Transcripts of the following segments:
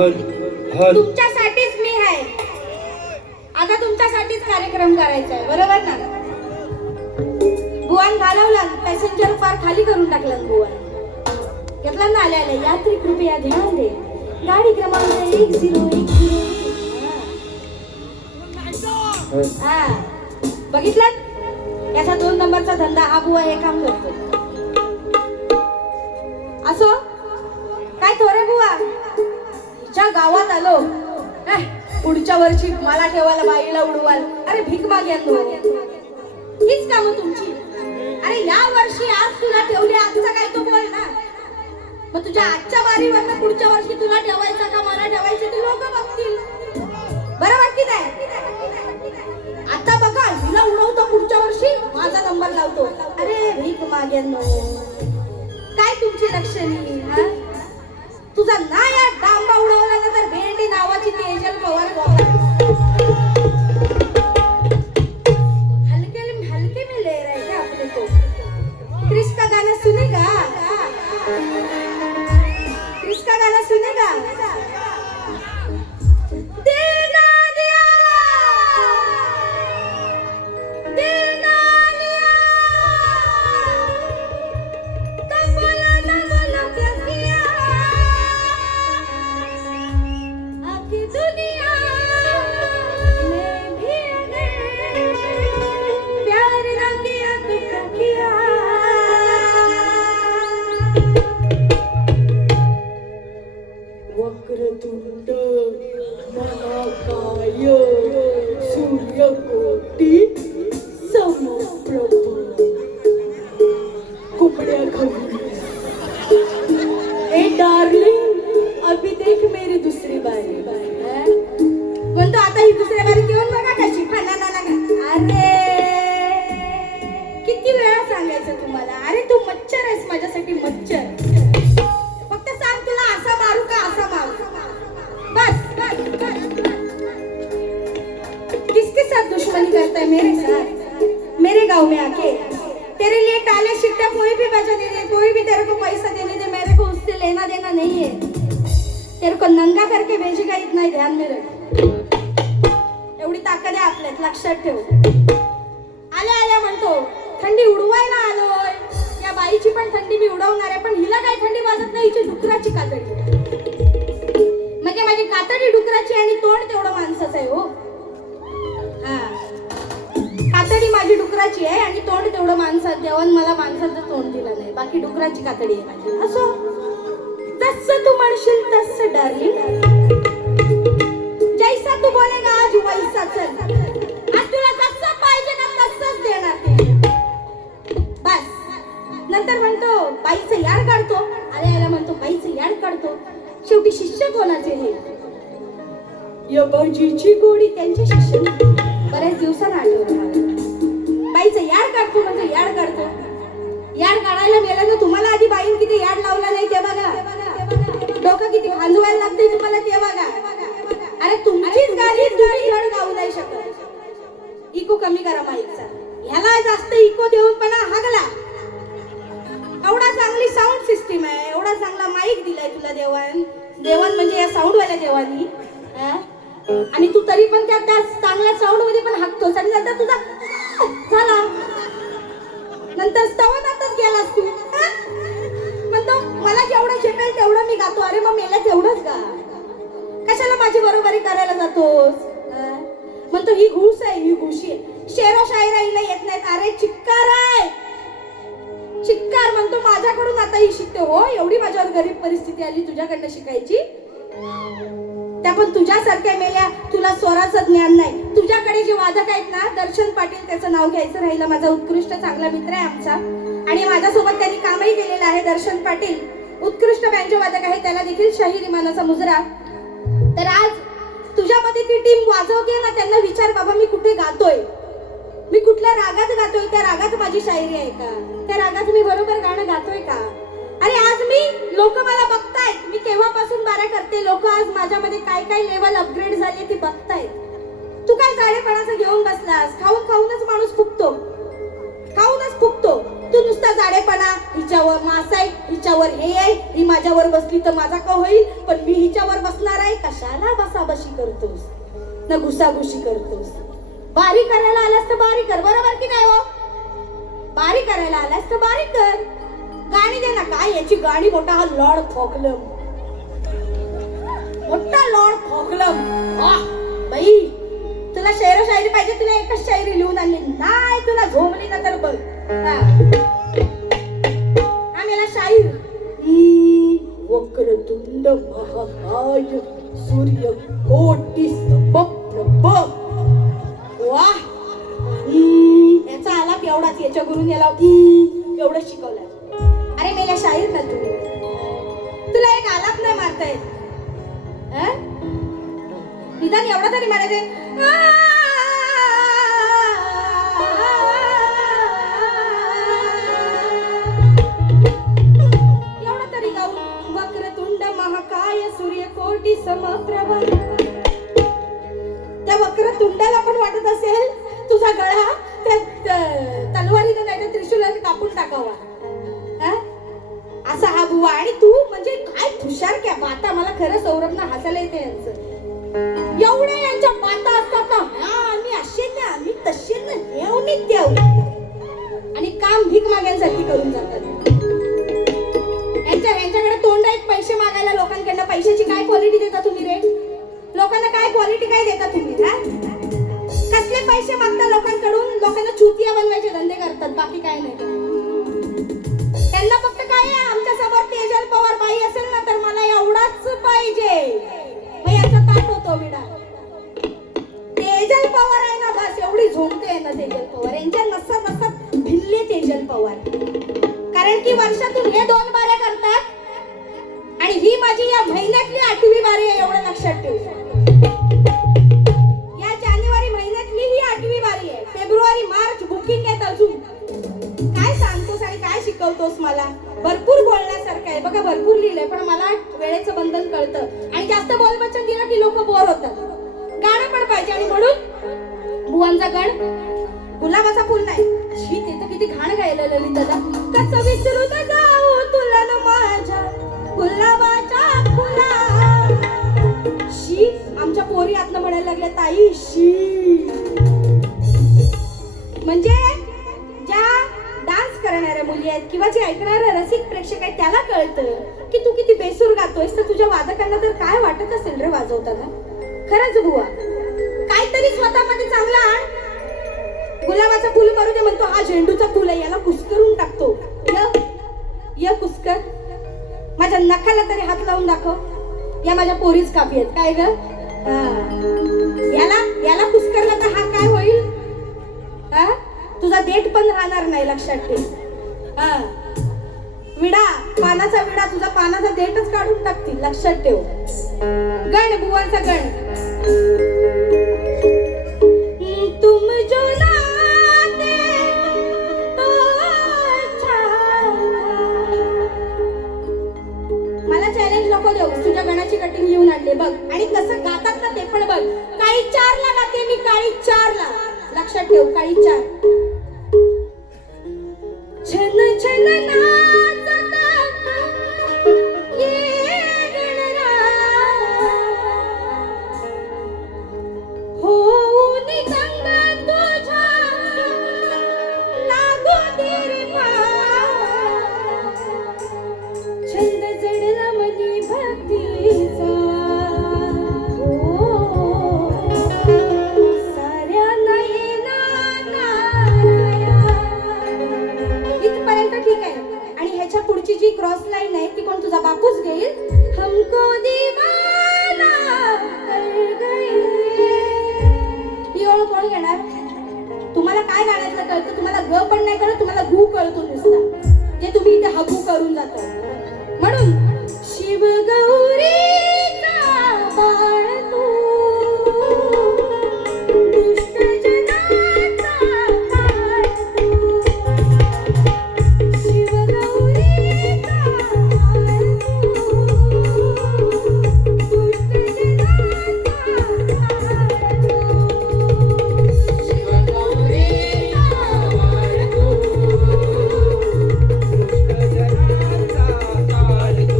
तुमच्यासाठीच मी आहे. आता तुमच्यासाठीच कार्यक्रम करायचा आहे, बरोबर ना? बुवान घालवला, पॅसेंजर फार खाली करून टाकला बुवान. घेतला ना आल्या यात्री कृपया ध्यान दे, गाडी क्रमांक 1010. हा बघितलं, याचा 2 नंबरचा धंदा हा बुवा हे काम करतो. असो काय थोरे बुवा, ज्या गावात आलो पुढच्या वर्षी मला ठेवायला बाईला उडवाल. अरे भीक माग्यांनो, हीच काम तुमची. अरे या वर्षी आज तुला ठेवले, आजचा काय तो बोल ना. मग तुझ्या आजच्या बारीवर पुढच्या वर्षी तुला ठेवायचा का मला ठेवायचे ते लोक बघतील, बरोबर की नाही? आता बघा हिला उडवतो, पुढच्या वर्षी माझा नंबर लावतो. अरे भीक माग्यांनो, काय तुमची लक्षणी? हा तुझा ना या डांबा उडवला ना तर भेंडी नावाची तेजल पवार हलके में ले रहे हैं अपने को. क्रिस का गाना सुनेगा? क्रिस का गाना सुनेगा? वक्रतुंड महाकाय सूर्यकोटी समप्रभ कुबड्या खवी. ए डार्लिंग, अभी देख मेरी दूसरी बारी. म्हणतो आता ही दुसऱ्या बारी घेऊन बघा कशी खाना. अरे किती वेळा सांगायचं तुम्हाला, अरे तू मच्छर आहेस माझ्यासाठी, मच्छर. फक्त सांग तुला असा मारू का असा मारू, बस. किसके साथ दुश्मनी करता है मेरे साथ, मेरे गांव में आके. तेरे लिए टाले शिट्टा कोई भी बजाने दे, कोई भी तेरे को पैसा देने दे, मेरे को उससे लेना देना नहीं है. तेरे को नंगा करके भेजेगा, इतना ही ध्यान में रख. एवढी ताकद आहे आपल्यात, लक्षात ठेव. आल्या म्हणतो थंडी उडवायला आलोय. या बाईची पण थंडी मी उडवणार आहे, पण हिला काय थंडी वाजत नाही, हिची डुकराची कातडी. म्हणजे माझी कातडी डुकराची आणि तोंड तेवढं माणसाचं आहे. हो हा, कातडी माझी डुकराची आहे आणि तोंड तेवढं माणसाचं. देवान मला माणसाचं तोंड दिलं नाही, बाकी डुकराची कातडी आहे माझी. असो, तसं तू म्हणशील तसं डार्लिंग, जैसा तू बोलेगा आज वैसा चल. आज तुला जसं पाहिजे ना तसंच देणार ते, बस. नंतर म्हणतो बाईचं याड काढतो. आल्या म्हणतो बाईचं याड काढतो. शेवटी शिष्य कोणाचे हे? या बाजीची गोडी त्यांचे शिष्य. बऱ्याच दिवसांना आठवलं मला. बाईचं याड काढतो म्हणजे याड काढतो. याड काढायला गेलं ना तुम्हाला आधी बाईन किती याड लावला नाही ते बघा. डोकं किती भांजवायला लागते तुम्हाला ते बघा. अरे तुमचीच गाडी तुम्ही धड गाऊ नाही शकत. इको कमी करा माईकचा. ह्याला जास्त इको देऊन पण हागला. एवढा चांगली साऊंड सिस्टीम आहे, एवढा चांगला माईक दिलाय तुला देवान म्हणजे या साऊंड वाल्या देवानी. आणि तू तरी पण त्या चांगल्या साऊंड मध्ये पण हाकतोस आणि नंतर तुझा झाला, नंतर स्तवनातच गेलास तू. म्हणतो मला जेवढं झेपेल तेवढं मी गातो. अरे मग मेला तेवढंच गा, कशाला माझी बरोबरी करायला जातोस? म्हणतो ही घुस आहे, ही घुशी आहे. शेरो शायरा हिला येत नाहीत. अरे चिक्कार आहे, चिक्कार. म्हणतो माझ्याकडून आता ही शिकते. हो एवढी माझ्यावर गरीब परिस्थिती आली तुझ्याकडनं शिकायची. त्या पण तुझ्यासारख्या मेल्या, तुला स्वराचं ज्ञान नाही. तुझ्याकडे जे वादक आहेत ना, दर्शन पाटील, त्याचं नाव घ्यायचं राहिलं. माझा उत्कृष्ट चांगला मित्र आहे आमचा आणि माझ्यासोबत त्यांनी कामही केलेलं आहे. दर्शन पाटील उत्कृष्ट बँजो वादक आहे, त्याला देखील शाहीर इमानाचा मुजरा. तर आज तुझ्यामध्ये ती टीम वाजवते ना, त्यांना विचार बाबा मी कुठे गातोय, मी कुठल्या रागात गातोय, त्या रागात माझी शायरी आहे का, त्या रागात मी बरोबर गाणं गातोय का. अरे आज मी लोक मला बघतायत, मी केव्हापासून बारा करते. लोक आज माझ्यामध्ये काय काय लेवल अपग्रेड झाली ती बघतायत. तू काय जाडेपणाचं घेऊन बसलास? खाऊनच माणूस फुगतो, खाऊनच फुगतो. तू नुसता जाडेपणा, हिच्यावर मास आहे, हिच्यावर हे आहे, ही माझ्यावर बसली तर माझा का होईल, पण मी हिच्यावर बसणार आहे, करतोस ना घुसाघुशी करतोस. बारी करायला आलास तर बारी कर, बरोबर की नाही हो? बारी करायला आलास तर बारी कर. गाणी दे ना. काय याची गाणी? मोठा हा लॉर्ड खोकलम, मोठा लॉर्ड खोकलम. बाई तुला शेरो शायरी पाहिजे? तुला एकच शायरी लिहून आणली नाही, तुला झोमली ना तर बघ. हा मेला शाहीर. वक्रतुंड महाकाय सूर्य कोटी समप्रभ. वाह, याचा आलाप एवढाच. याच्या गुरुन याला एवढं शिकवलं. अरे मेल्या शाहीर ना तू, तुला एक आलाप नाही मारता येत? निदान एवढा तरी मारायचे. एवढा तरी गाऊ. वक्रतुंड महाकाय सूर्यकोटी समप्रभ. त्या वक्रतुंडाला पण वाटत असेल तुझा गळा त्या तलवारीनं नाही तर त्रिशूलाने कापून टाकावा. असा हा बुवा. आणि तू म्हणजे काय हुशार क्या बाता. मला खरं सौरभना हसायला येते यांचं. एवढे यांच्या बाता असतात ना. आम्ही असे ना, आम्ही तसे ना, देवनी देव. आणि काम भीक मागायसाठी करून जातात. यांच्याकडे तोंड आहेत पैसे मागायला लोकांकडनं. पैशाची काय क्वालिटी देता तुम्ही रे? लोकांना काय क्वालिटी काय देता तुम्ही? कसले पैसे मागता लोकांकडून? लोकांना चुतिया बनवायचे धंदे करतात, बाकी काय नाही. त्यांना फक्त काय आहे, आमच्या समोर तेजल पवार बाई असेल ना तर मला एवढाच पाहिजे. मग याचा ताट होतो विडा. तेजल पवार आहे ना, बस एवढी झोंबते ना तेजल पवार. यांच्या नसत नसत भिल्ले तेजल पवार. कारण की वर्षातून हे 2 बाऱ्या करतात आणि ही माझी या महिन्यातली 8वी बारी आहे, एवढं लक्षात ठेव. या जानेवारी महिन्यातली ही 8वी बारी आहे. फेब्रुवारी मार्च बुकिंग आहेत अजून. काय सांगतोस आणि काय शिकवतोस मला? भरपूर बोलण्यासारखं आहे बघा, भरपूर लिहिलंय, पण मला वेळेचं बंधन कळतं. आणि जास्त बोलवचन दिलं की लोक बोर होतात. गाणं पण पाहिजे. आणि म्हणून बुवांचा गण गुलाबाचा फुल नाही. शी, ते तर किती घाण गायलं ललित दादा. कसं विसरू न जाऊ तुला न माझ्या गुलाबाच्या फुला. शी, आमच्या पोरी आतनं म्हणायला लागल्या ताई शी. म्हणजे ज्या डान्स करणाऱ्या मुली आहेत किंवा जे ऐकणारे रसिक प्रेक्षक आहेत त्याला कळतं की तू किती बेसूर गातोयस. तर तुझ्या वादकांना तर काय वाटत असेल रे वाजवताना. खरंच बुवा, काहीतरी स्वतःमध्ये चांगला आण. गुलाबाचं फुल मरू दे म्हणतो, हा झेंडूचं फुल आहे, याला कुस्करून टाकतो. य कुस्कर. माझ्या नखाला तरी हात लावून दाखव. या माझ्या पोरीच कापी आहेत काय ग? याला कुस्करला तर हा काय होईल? तुझा देठ पण राहणार नाही, लक्षात ठेव. विडा, पानाचा विडा तुझा पानाचा देठच काढून टाकतील, लक्षात ठेव. गण, बुवांचा गण. तुम जो नाते तो अच्छा. मला चॅलेंज नको देऊ. तुझ्या गणाची कटिंग घेऊन आणले बघ. आणि कसं गातात ना ते पण बघ. काळी 4ला गाते मी, काळी 4ला. लक्षात ठेव, काळी 4. छन छन नाचता ये गणराज होऊन दंग तुझ्या लागू दे रे पाय. छंद जडला मनी भक्तीचा. पुढची जी क्रॉस लाईन आहे ती कोण? तुझा बापूच घेईल. हमको दीवाना कर गए. ही ओळ कोण घेणार? तुम्हाला काय गाण्यातलं कळतं? तुम्हाला ग पण नाही कळत, तुम्हाला गु कळतो नुसता, जे तुम्ही इथे हगू करून जाता. म्हणून शिव गौरीचा बाळ तू, दुष्ट जनाचा काळ तू. शिव गौरीचा बाळ तू, दुष्ट जनाचा काळ तू. शिव गौरीचा बाळ तू, दुष्ट जनाचा काळ तू.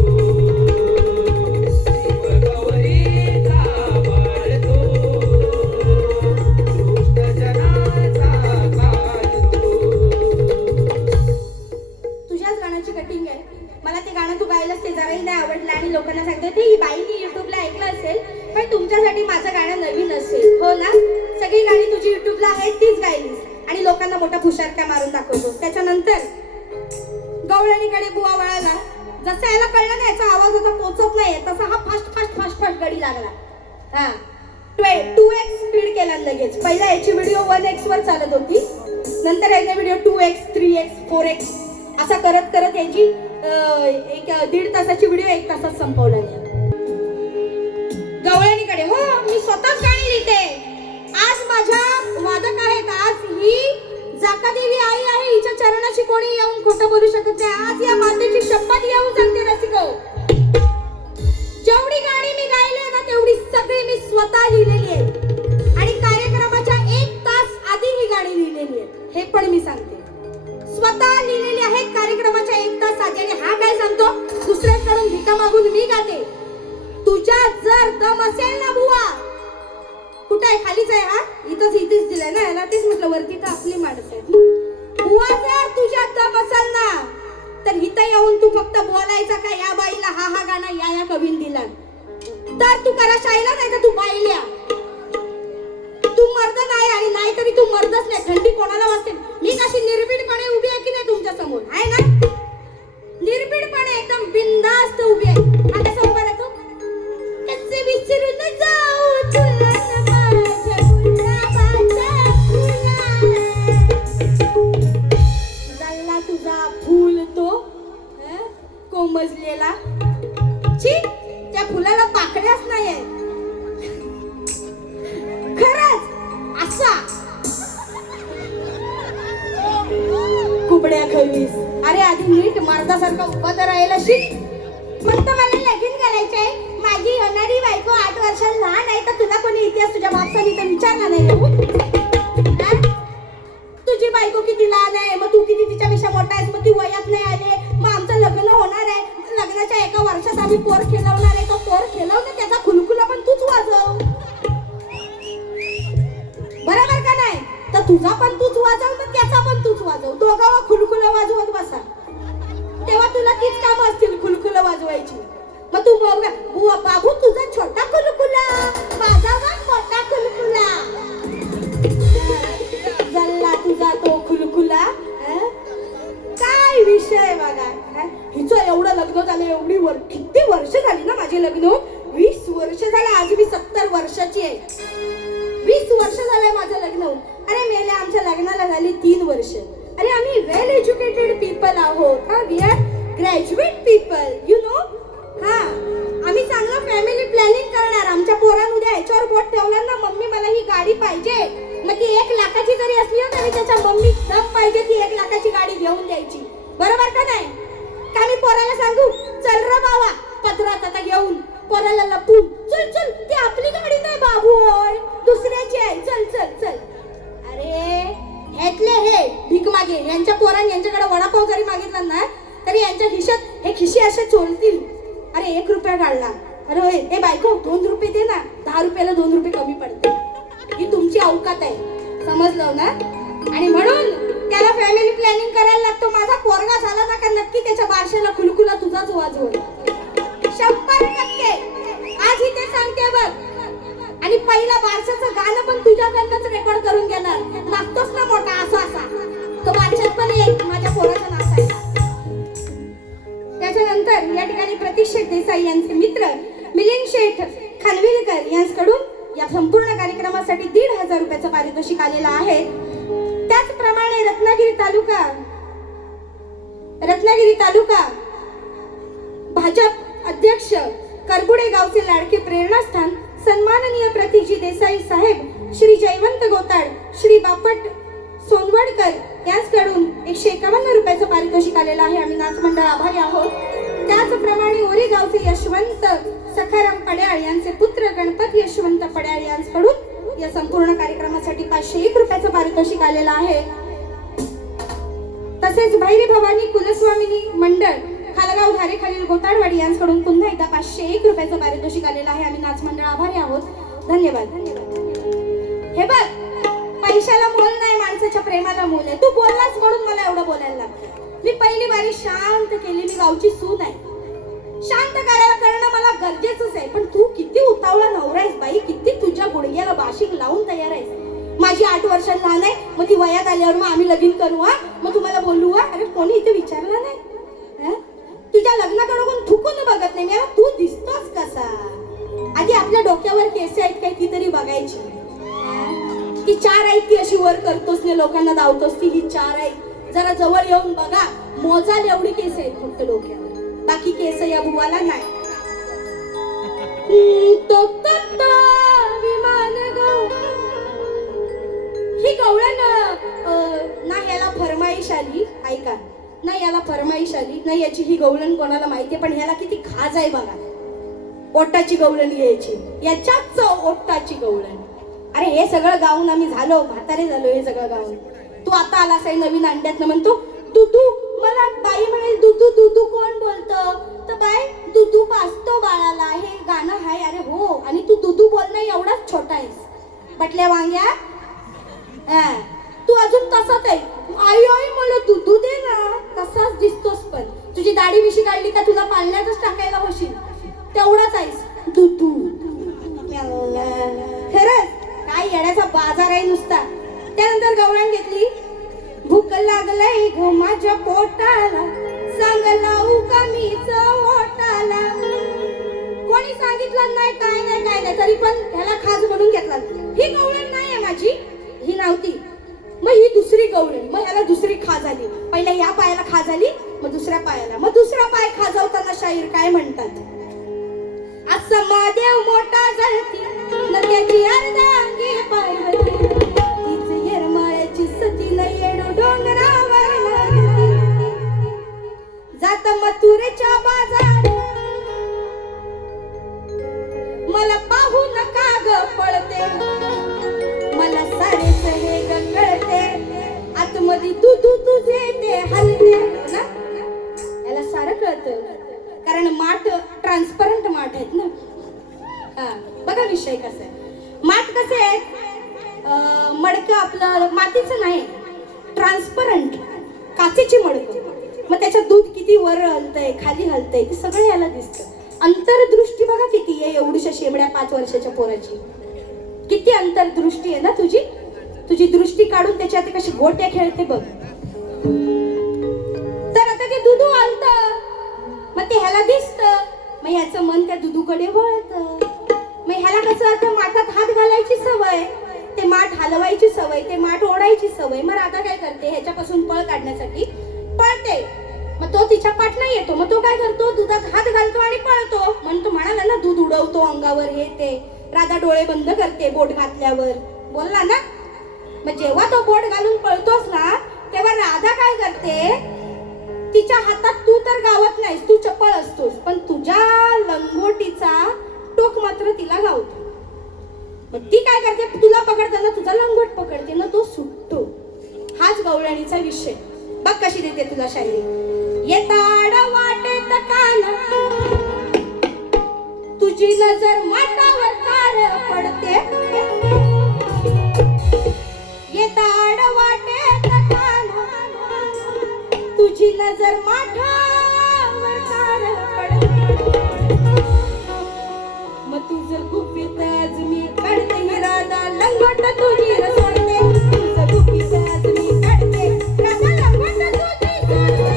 तुमच्यासाठी माझं गाणं नवीन असेल, हो ना? सगळी गाणी तुझी युट्यूबला आहेत तीच गायलीस आणि लोकांना मोठा फुशारका मारून दाखवतोस. त्याच्यानंतर गवळणीकडे बुवा वळाला. जसं याला कळलं ना याचा आवाज आता पोचत नाहीये, तसा हा फास्ट फास्ट फास्ट फास्ट गडी लागला. हा 2x स्पीड केला लगेच. पहिला याची व्हिडिओ 1x वर चालत होती, नंतर याची व्हिडिओ 2x 3x 4x असा करत करत याची एक 1.5 तासाची व्हिडिओ 1 तासात संपवला. गवळणीकडे, हो मी स्वतःच गाणी लिहिते. आज माझ्या वादक आहेत. आज ही जाकादेवी आई आहे, हिच्या चरणाशी कोणी येऊन खोटं बोलू शकत नाही. आज या मातेची शपथ येऊन सांगते रसिको, जेवढी गाणी मी गायली ना तेवढी सगळी मी स्वतः लिहिलेली आहे आणि कार्यक्रमाच्या 1 तास आधी ही गाणी लिहिलेली आहे. हे पण मी सांगते, स्वतः लिहिलेली आहेत कार्यक्रमाच्या 1 तास आधी. आणि हा काय सांगतो, दुसऱ्याकडून भिका मागून मी गाते. तुझ्या जर दम असेल ना बुवा, कुठे आहे? खालीच आहे. हा इथेच दिलाय ना याला, तेच म्हटलं वरती तर आपली माणसं आहेत. बुवा जर तुझ्या दम असेल ना तर इथं येऊन तू फक्त बोलायचा का या बाईला हा गाणं या कवीन दिला, तर तू करा शायला, नाही तर तू बाईल्या. तू मर्द नाही आणि नाही तरी तू मर्दच नाही. थंडी कोणाला वाजते? मी कशी निर्भीडपणे उभी आहे की नाही तुमच्या समोर, आहे ना? निर्भीडपणे एकदम बिनधास्त उभी आहे. आता कसं उभा राहतो, कसे विसरून जाऊ तुला माझ्या गुलाबाचा झाला तुझा फूल तो कोमजलेला. छी, त्या फुलाला पाकळ्याच नाहीये. खरंच असा कुबड्या खवीस. अरे आधी नीट मर्दासारखा उभा तर राहायला शिक. म्हणतो मला लगीन करायचंय, माझी होणारी बायको 8 वर्षांनी लहान आहे, तर तुला कोणी इतिहास तुझ्या बापसानी तर विचारला नाही. तुझी बायको किती लहान आहे, मग तू किती तिच्यापेक्षा मोठा आहेस, मग ती वयात नाही आले, मग आमचं लग्न होणार आहे, लग्नाच्या 1 वर्षात आम्ही पोर खेळवणार आहे. तो पोर खेळवणं त्याचा खुलखुला पण तूच वाजव, बरोबर का नाही? तर तुझा पण तूच वाजव, तर त्याचा पण तूच वाजव. दोघांवर खुलखुला वाजवत बसा, तेव्हा तुला तीच कामं असतील खुलखुला वाजवायची. मग तू बुवा बाबू तुझा छोटा खुलखुला, माझा मोठा खुलखुला. जल्ला तुझा तो खुलखुला. काय विषय बघा, हिचं एवढं लग्न झालं, एवढी किती वर्ष झाली ना माझे लग्न? 20 वर्ष झालं. आज मी 70 वर्षाची आहे. 20 वर्ष झालंय माझं लग्न. अरे मेले, आमच्या लग्नाला झाली 3 वर्ष. अरे आम्ही वेल एज्युकेटेड पीपल आहोत. हा, we are graduate people, you know. हा, आम्ही चांगलं फॅमिली प्लॅनिंग करणार. आमच्या पोरांनी उद्या ह्याच्यावर बोट ठेवलं ना, मम्मी मला ही गाडी पाहिजे, मग ती 1 लाखाची जरी असली ना तरी त्याच्या मम्मी दम पाहिजे ती 1 लाखाची गाडी घेऊन द्यायची, बरोबर का नाही? का मी पोराला सांगू चल रे बाबा पत्रात आता घेऊन, पोराला लपून चल चल, ती आपली गाडी नाही बाबू, होय दुसऱ्याची आहे, चल चल चल. अरे ह्यातले हे भीक मागे, यांच्या पोरांनी यांच्याकडे वडापाव जरी मागितला ना तरी यांच्या खिशात हे खिशे असे चोलतील. अरे 1 रुपया काढला, अरे होय हे बायको 2 रुपये दे ना, 10 रुपयाला 2 रुपये कमी पडते. ही तुमची अवकात आहे, समजलं ना? आणि म्हणून त्याला फॅमिली प्लॅनिंग करायला लागतो. माझा पोरगा झाला ना का नक्की त्याच्या बारशाला खुलखुला तुझाच वाजवल, 100%. आज इथे सांगते बघ. आणि पहिला बारशाचं गाणं पण तुझ्याकडनंच रेकॉर्ड करून घेणार. नाचतोस ना मोठा असा असा, तो बारशात पण एक माझ्या पोराचा नाचायला. त्याच्यानंतर या ठिकाणी प्रतीक शेठ देसाई यांचे मित्र मिलिंद शेठ खानविलकर यांच्याकडून या संपूर्ण कार्यक्रमासाठी 1,500 रुपयाचं पारितोषिक आलेलं आहे. त्याचप्रमाणे रत्नागिरी तालुका भाजप अध्यक्ष करबुडे गावचे लाडके प्रेरणास्थान सन्माननीय प्रतीकजी देसाई साहेब, श्री जयवंत गोताड, श्री बापट सोनवडकर यांच्याकडून 151 रुपयाचं पारितोषिक आलेलं आहे. आम्ही नाच मंडळ आभारी आहोत. त्याचप्रमाणे ओरी गावचे यशवंत सखाराम पड्याळ यांचे पुत्र गणपत यशवंत पड्याळ यांच्याकडून या संपूर्ण कार्यक्रमासाठी 501 रुपयाचं पारितोषिक आलेलं आहे. तसेच भैरी भवानी कुलस्वामिनी मंडळ खालगाव धारे खालील गोताडवाडी यांच्याकडून पुन्हा एकदा 501 रुपयाचं पारितोषिक आलेलं आहे. आम्ही नाच मंडळ आभारी आहोत. धन्यवाद. हे बघ, पैशाला मोल नाही, माणसाच्या प्रेमाला मोल आहे. तू बोललास म्हणून मला एवढं बोलायला लागलं. मी पहिली बारी शांत केली. मी गावची सून आहे, शांत करायला करणं मला गरजेचंच आहे. पण तू किती उतावळा नवरा आहेस बाई. 8 वर्षांनी लहान आहे, मग ती वयात आल्यावर मग आम्ही लगीन करू हा, मग तुम्हाला बोलू हा. अरे कोणी इथे विचारलं नाही हा? तुझ्या लग्नाकडे कोण थुकून बघत नाही. मला तू दिसतोस कसा. आधी आपल्या डोक्यावर केस आहेत काय ती तरी बघायची. ती 4 आहेत ती अशी वर करतोस ने लोकांना दावतोस ती ही 4 आहेत. जरा जवळ येऊन बघा, मोजाल एवढी केस आहेत फक्त डोक्यावर, बाकी केस या बुवाला नाही. तो विमान ही गवळण ना याला फरमाईश आली, ऐका ना, याला फरमाईश आली ना, याची ही गवळण कोणाला माहितीये, पण ह्याला किती खाज आहे बघा. ओटाची गवळण घ्यायची, याच्याच ओटाची गवळण. अरे हे सगळं गाऊन आम्ही झालो, म्हातारे झालो हे सगळं गाऊन. तू आता आलास आहे नवीन अंड्यात म्हणतो दुधू. मला बाई म्हणेल दुधू दुधू कोण बोलतं, तर बाई दुधू पाजतो बाळाला, हे गाणं आहे. अरे हो, आणि तू दुधू बोलणं एवढाच छोटा आहेस बटल्या वांग्या. तू अजून तसाच आहे. आई आई मला दुधू दे ना, तसाच दिसतोस. पण तुझी दाढी मिशी काढली का तुला पाळण्यातच टाकायला होशील, तेवढाच आहेस दुधू. खरंच काय येण्याचा बाजार आहे नुसता. त्यानंतर गवळण घेतली. भूक लागलंय गो माझ्या पोटाला, सांग लावू का मीच ओटाला. कोणी सांगितलं नाही काय नाही काय नाही, तरी पण ह्याला खास म्हणून घेतला. ही गवळण नाही आहे माझी, ही नव्हती. मग ही दुसरी गवळण, मग ह्याला दुसरी खाज आली. पहिल्या या पायाला खाज आली, मग दुसऱ्या पायाला, मग दुसरा पाय खाजवताना शाहीर काय म्हणतात, असं महादेव मोठा जळती न त्याची अर्धांगी पार्वती, तीच येरमाळ्याची सती न येणं डोंगरावर जात मथुरेच्या बाजार. मला पाहू नका ग पळते, मला सारेच हे ग कळते, आतमध्ये तू तुझे ते हलते ना. याला सारं कळतं, कारण माठ ट्रान्सपरंट माठ आहेत ना. बघा विषय कसा आहे. माठ कसे आहेत, मडकं आपलं मातीचं नाही, ट्रान्सपरंट काचेची मडकं. मग त्याच्यात दूध किती वर हलतंय खाली हलतंय ते सगळं याला दिसतं. अंतरदृष्टी बघा किती आहे एवढीशा शेबड्या 5 वर्षाच्या पोराची. किती अंतरदृष्टी आहे ना तुझी. तुझी दृष्टी काढून त्याच्यात कशी गोट्या खेळते बघ. तर आता ते दुधू आलतं, मग ते ह्याला दिसतं, मग ह्याचं मन त्या दुधूकडे वळतं. मग ह्याला कसं आता माठात हात घालायची सवय, ते माठ हलवायची सवय, ते माठ ओढायची सवय. मग आता काय करते, ह्याच्यापासून पळ काढण्यासाठी पळते. मग तो तिच्या पाठला येतो, मग तो काय करतो, दुधात हात घालतो आणि पळतो. म्हणतो म्हणाला ना दूध उडवतो अंगावर हे ते. राधा डोळे बंद करते बोट घातल्यावर, बोलला ना. मग जेव्हा तो बोट घालून पळतोस ना, तेव्हा राधा काय करते, तिच्या हातात तू तर गावत नाहीस, तू चपळ असतोस, पण तुझ्या लंगोटीचा टोक मात्र तिला गावतो. मग ती काय करते, तुला पकडताना तुझा लंगोट पकडते ना, तो सुटतो. हाच गवळणीचा विषय. बघ कशी देते तुला शायरी. येताड वाटेत कान, तुझी नजर माठावर कार पडते. येताड वाटेत कान, तुझी नजर माठावर कार पडते. मग तुझं गुपित आज मी काढते राधा, लंगोट तुझी सोडते. तुझं गुपित आज मी काढते राधा, लंगोट तुझी सोडते.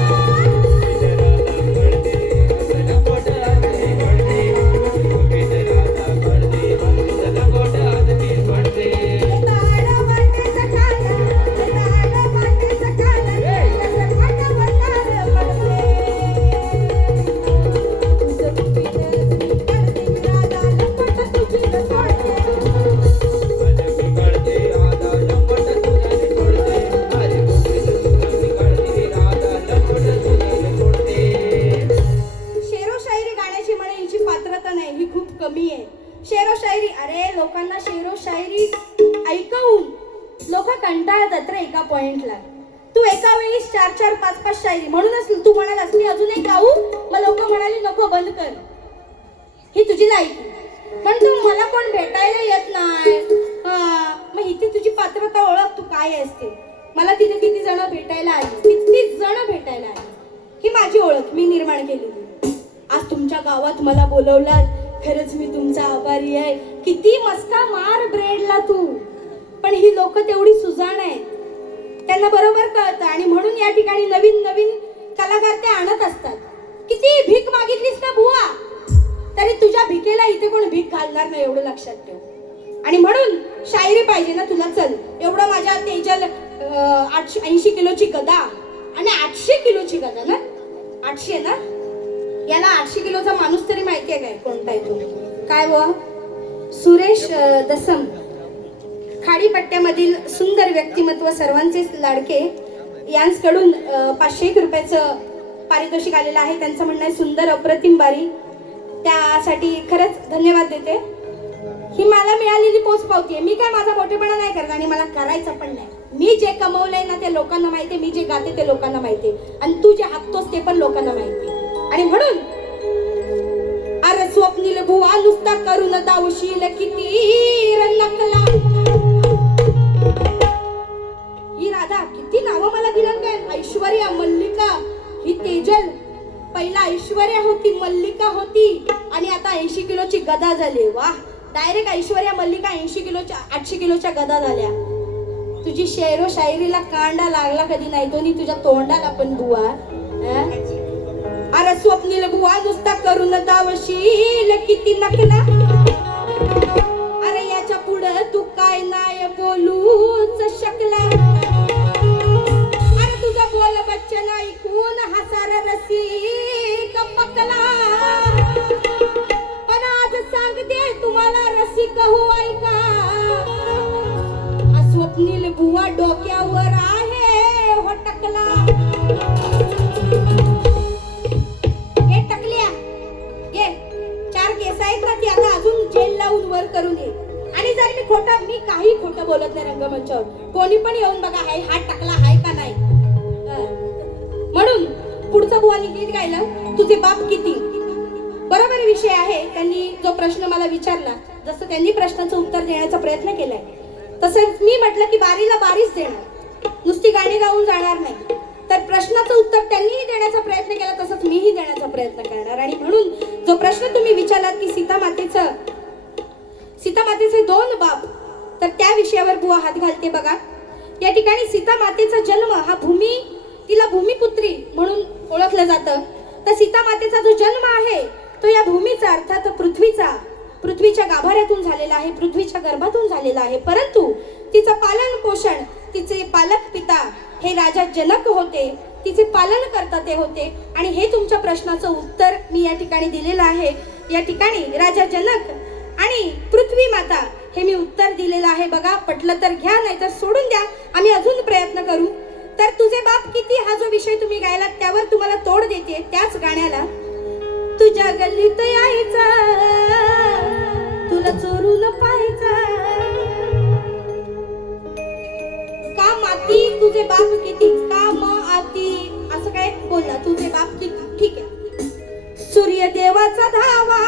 शेरो शायरी, अरे लोकांना शेरो शायरी ऐकवून लोक कंटाळतात रे एका पॉइंटला. तू एका वेळी 4-4, 5-5 शायरी म्हणूनच तू म्हणालास मी अजून एक गाऊ, मग लोक म्हणाली नको बंद कर, ही तुझी लायकी. पण तू मला कोण भेटायला येत नाही, मग इथे तुझी पात्रता ओळख, तू काय असते. मला तिथे किती जण भेटायला आली, किती जण भेटायला आली, ही माझी ओळख मी निर्माण केलेली. आज तुमच्या गावात मला बोलवलात, खरंच मी तुमचा आभारी आहे. किती मस्का मार ब्रेडला तू, पण ही लोक तेवढी सुजाण आहेत, त्यांना बरोबर कळतं आणि म्हणून या ठिकाणी नवीन नवीन कलाकार ते आणत असतात. किती भीक मागितलीस ना बुवा, तरी तुझ्या भिकेला इथे कोण भीक घालणार नाही, एवढं लक्षात ठेव. आणि म्हणून शायरी पाहिजे ना तुला, चल एवढं माझ्या तेजल 80 किलोची गदा आणि 800 किलोची गदा ना, 800 ना, याला 800 किलोचा माणूस तरी माहितीये काय कोणता आहे तो? काय बुवा? सुरेश दसम. खाडीपट्ट्यामधील सुंदर व्यक्तिमत्व, सर्वांचेच लाडके, यांकडून 501 रुपयाचं पारितोषिक आलेलं आहे. त्यांचं म्हणणं आहे सुंदर अप्रतिम बारी, त्यासाठी खरंच धन्यवाद देते. ही मला मिळालेली पोचपावती आहे. मी काय माझा मोठेपणा नाही करत आणि मला करायचं पण नाही. मी जे कमवलंय ना ते लोकांना माहिती, मी जे गाते ते लोकांना माहिती, आणि तू जे हाकतोस ते पण लोकांना माहिती. आणि म्हणून अरे स्वप्नील बुवा नुसता करून दावशील किती नकला. ही राधा किती नावं मला दिलं काय, ऐश्वर्या, मल्लिका, ही तेजल. पहिला ऐश्वर्या होती, मल्लिका होती, आणि आता 80 किलोची गदा झाली. वा, डायरेक्ट ऐश्वर्या मल्लिका 80 किलोच्या 800 किलोच्या गदा झाल्या. तुझी शेरो शायरीला कांडा लागला कधी नाही, दोन्ही तुझ्या तोंडाला पण बुवा. अरे स्वप्नील बुवा नुसता करून दावशील किती नकला. अरे याच्या पुढं तू काय नाही बोलूच शकला. अरे तुझा बोल बच्चन ऐकून हसार रसिक पकला. पण आज सांगते तुम्हाला रसिक हो ऐका, हा स्वप्नील बुवा डोक्यावर आहे हो टकला. हे टकल्या घे, 4 केस आहेत ना, ती आता अजून जेल लावून वर करून ये. आणि जर मी काही खोटं बोलत नाही रंगमंचावर, कोणी पण येऊन बघा हा टकला हाय का नाही. म्हणून पुढचं बुवानी गीत गायलं तुझे बाप किती. बरोबर विषय आहे. त्यांनी जो प्रश्न मला विचारला, जसं त्यांनी प्रश्नाचं उत्तर देण्याचा प्रयत्न केलाय, तसंच मी म्हटलं की बारीला बारीच देणार, नुसती गाणी गाऊन जाणार नाही. तर प्रश्नाचं उत्तर त्यांनीही देण्याचा प्रयत्न केला, तसंच मीही देण्याचा प्रयत्न करणार. आणि म्हणून जो प्रश्न तुम्ही विचारलात की सीता मातेचे 2 बाप, तर त्या विषयावर बुवा हात घालते बघा. या ठिकाणी सीता मातेचा जन्म हा तिला भूमिपुत्री म्हणून ओळखलं जातं. तर सीता मातेचा जो जन्म आहे तो या भूमीचा, अर्थात पृथ्वीच्या गाभाऱ्यातून झालेला आहे, पृथ्वीच्या गर्भातून झालेला आहे. परंतु तिचं पालन पोषण, तिचे पालक पिता हे राजा जनक होते, तिचे पालन करता ते होते. आणि हे तुमच्या प्रश्नाचं उत्तर मी या ठिकाणी दिलेलं आहे. या ठिकाणी राजा जनक आणि पृथ्वी माता हे मी उत्तर दिलेलं आहे. बघा, पटलं तर घ्या, नाही तर सोडून द्या, आम्ही अजून प्रयत्न करू. तर तुझे बाप किती हा जो विषय तुम्ही गायला, त्यावर तुम्हाला तोड देते त्याच गाण्याला. तुझ्या गल्लीत यायचा, तुला चोरून पाहायचा, का माती तुझे बाप किती, का माती असं काय बोलला, तुझे बाप किती. ठीक आहे. सूर्यदेवाचा धावा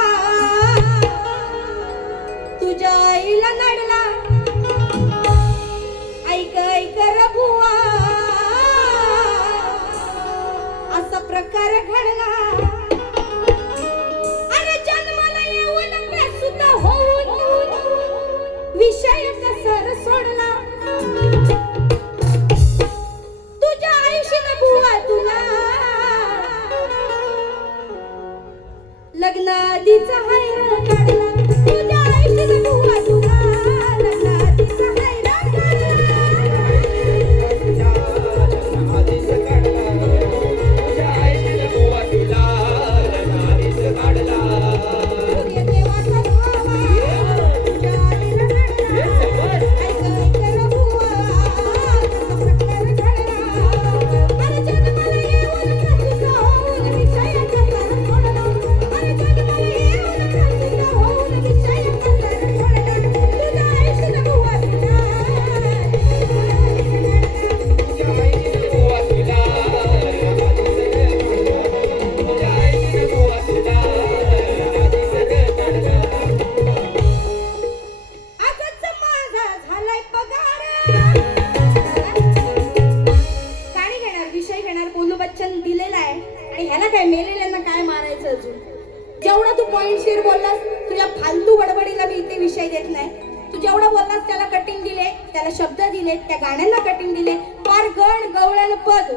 तुझ्या आईला नडला, ऐक ऐक रे बुवा असा प्रकार घडला. अरे जन्माला येऊन बेसुध होऊन विषय कसर सोडला. तुझ्या आईशीने बुवा तुला लग्नाआधीचा हैराण काढला. तुझ्या आईशीने बुवा तुला लग्नाआधीचा हैराण काढला. तुझ्या आईशीने बुवा तुला तू जेवढं बोललास त्याला कटिंग दिले, त्याला शब्द दिले, त्या गाण्यांना कटिंग दिले, फार गण गवळण पद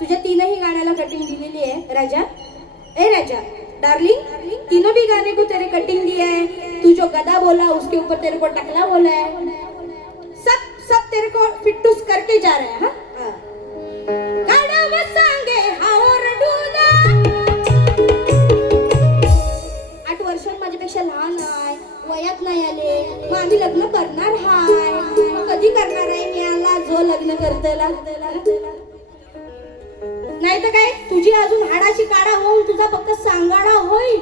तुझ्या तीनही गाण्याला कटिंग दिलेली है राजा। ए राजा डार्लिंग, तीनों भी गाने को तेरे कटिंग दिया है। तू जो गदा बोला उसके ऊपर तेरे को टकला बोला है, सब सब तेरे को फिट्टूस करके जा रहे हैं। हाँ गाणं सांगे हावर डुला 8 वर्षांत माझ्यापेक्षा लहान आहे, वयात नाही आले, मग आम्ही लग्न करणार हाय, मग कधी करणार आहे मी आला जो लग्न करतेला नाही तर काय तुझी अजून हाडाची काढा होऊन तुझा फक्त सांगाडा होईल,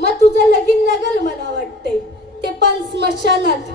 मग तुझं लगीन लागल मला वाटतंय ते पण स्मशानात।